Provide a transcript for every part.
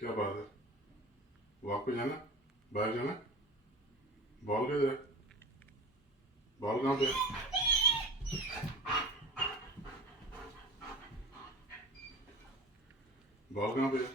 क्या बात है? वॉक पे जाना, बाहर जाना। बॉल किधर है? बॉल कहाँ पे है? बॉल कहाँ पे है?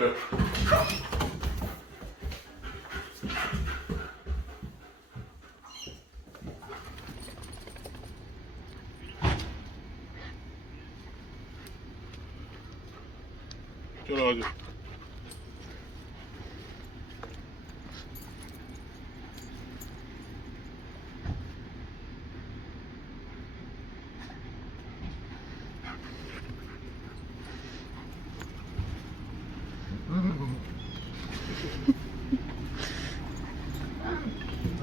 चल। चलो आगे।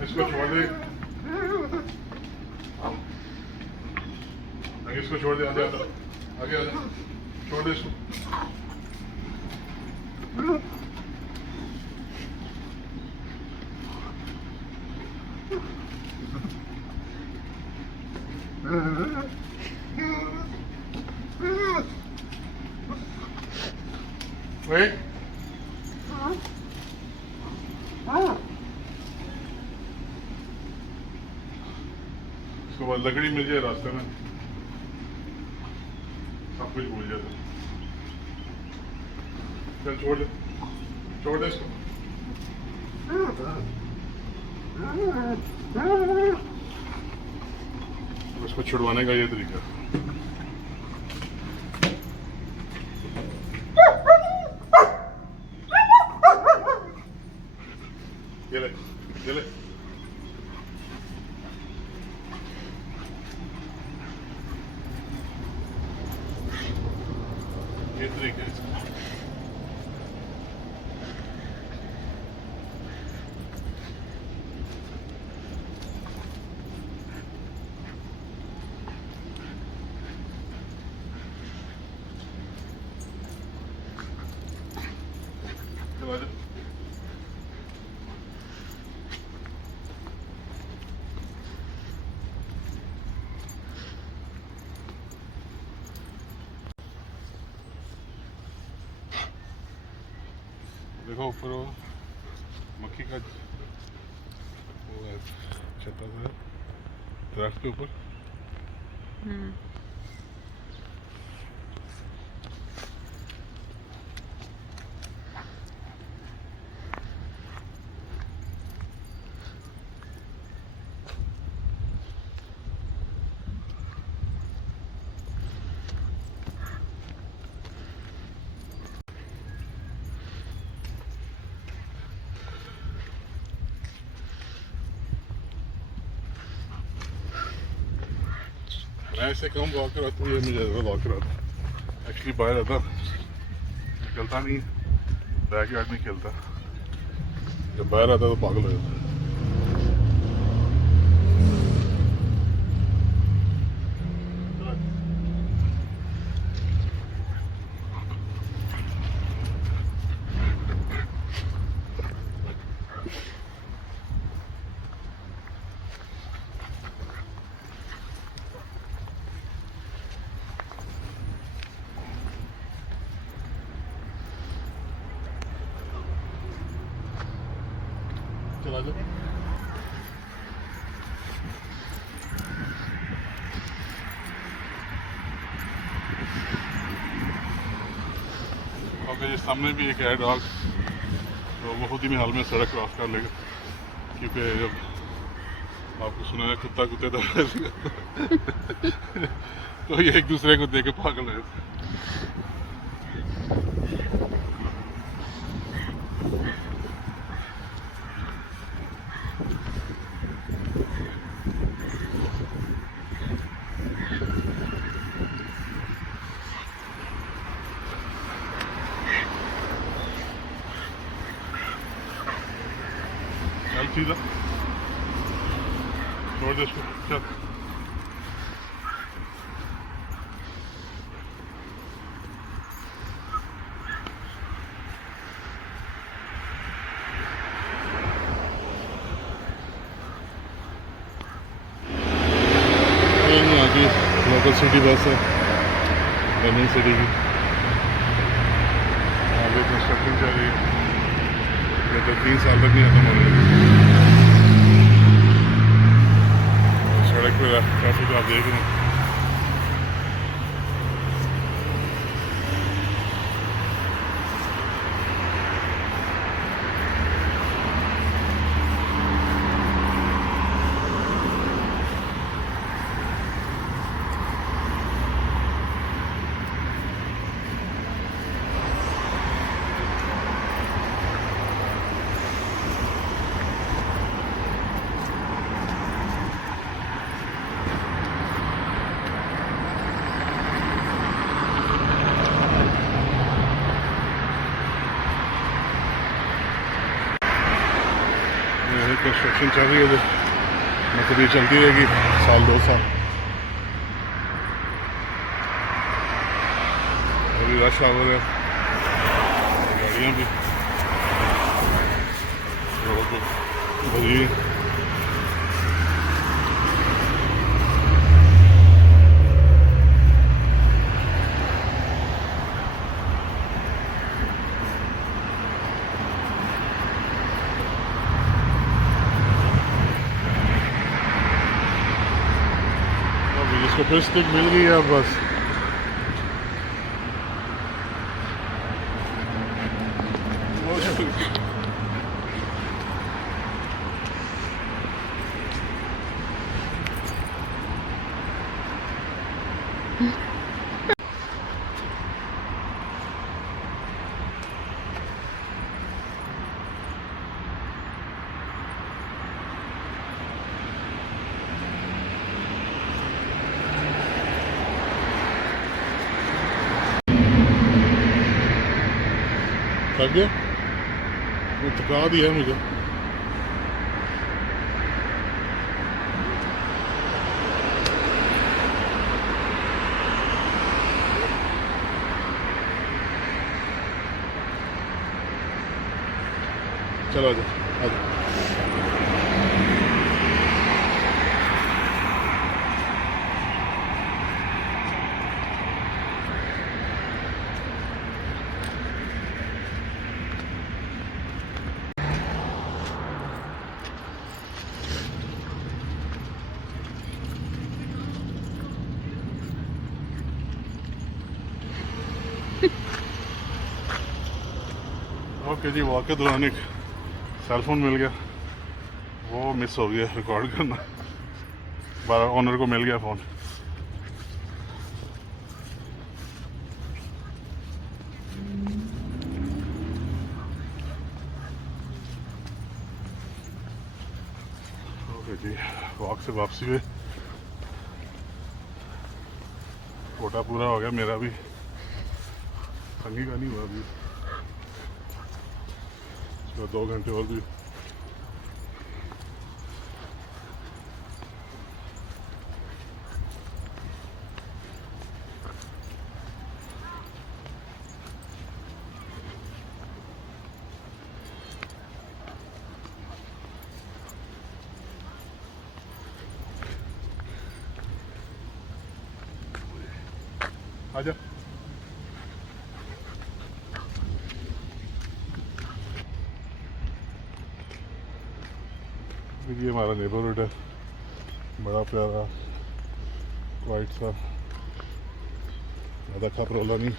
इसको छोड़ दे। आगे इसको छोड़ दे, आगे आगे आगे आगे छोड़ दे इसको। Wait. इसको बाद लकड़ी मिल जाए रास्ते में, सब कुछ भूल जाता। चल छोड़ दे, छोड़ दे इसको। इसको छुड़वाने का ये तरीका। ये ले, ये ले। ये तरीका है इसका। चल आजा। देखो ऊपर वो मक्खी का वो है, छत्ता है दरख्त के ऊपर। मैं ऐसे कम वॉकर आता हूँ, ये मुझे ज़्यादा वॉकर आता है। एक्चुअली बाहर आता निकलता नहीं, बैक यार्ड में खेलता। जब बाहर आता तो पागल हो जाता। चला जाओ। ओके जी, सामने भी एक है डॉग, तो वो खुद ही में हाल में सड़क क्रॉस कर लेगा, क्योंकि जब आपको सुना है कुत्ता कुत्ते तो तो ये एक दूसरे को देख के पागल है। चल सीधा छोड़ दे इसको, चल। यहाँ की लोकल सिटी बस है लंदन सिटी की, आगे कंस्ट्रक्शन चल रही है, ये तो 3 साल तक नहीं खत्म होने लगी। सड़क पे ट्रैफिक आप देख रहे हैं। कंस्ट्रक्शन चल रही है, मतलब ये चलती रहेगी 1-2 साल। अभी रश आवर है, गाड़ियाँ भी रोड पर भरी है। इसको फिर स्टिक मिल गई है अब बस। थक गया, वो थका दिया मुझे। चलो आजा आजा। ओके जी, वॉक के दौरान एक सेलफोन मिल गया, वो मिस हो गया रिकॉर्ड करना। ओनर को मिल गया फ़ोन। ओके जी, वॉक से वापसी हुए, कोटा पूरा हो गया मेरा भी, संगी का नहीं हुआ अभी, 2 घंटे और भी। आजा। ये हमारा नेबरहुड है, बड़ा प्यारा वाइट सा, ज़्यादा खपरोला नहीं।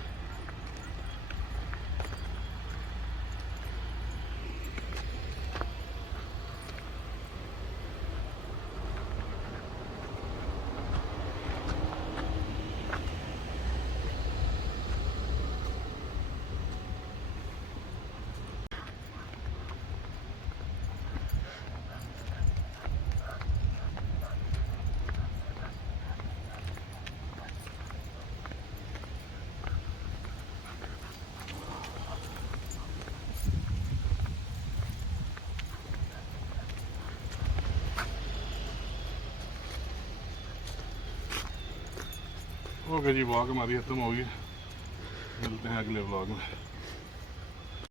ओके जी, वॉक हमारी खत्म होगी, मिलते हैं अगले व्लॉग में।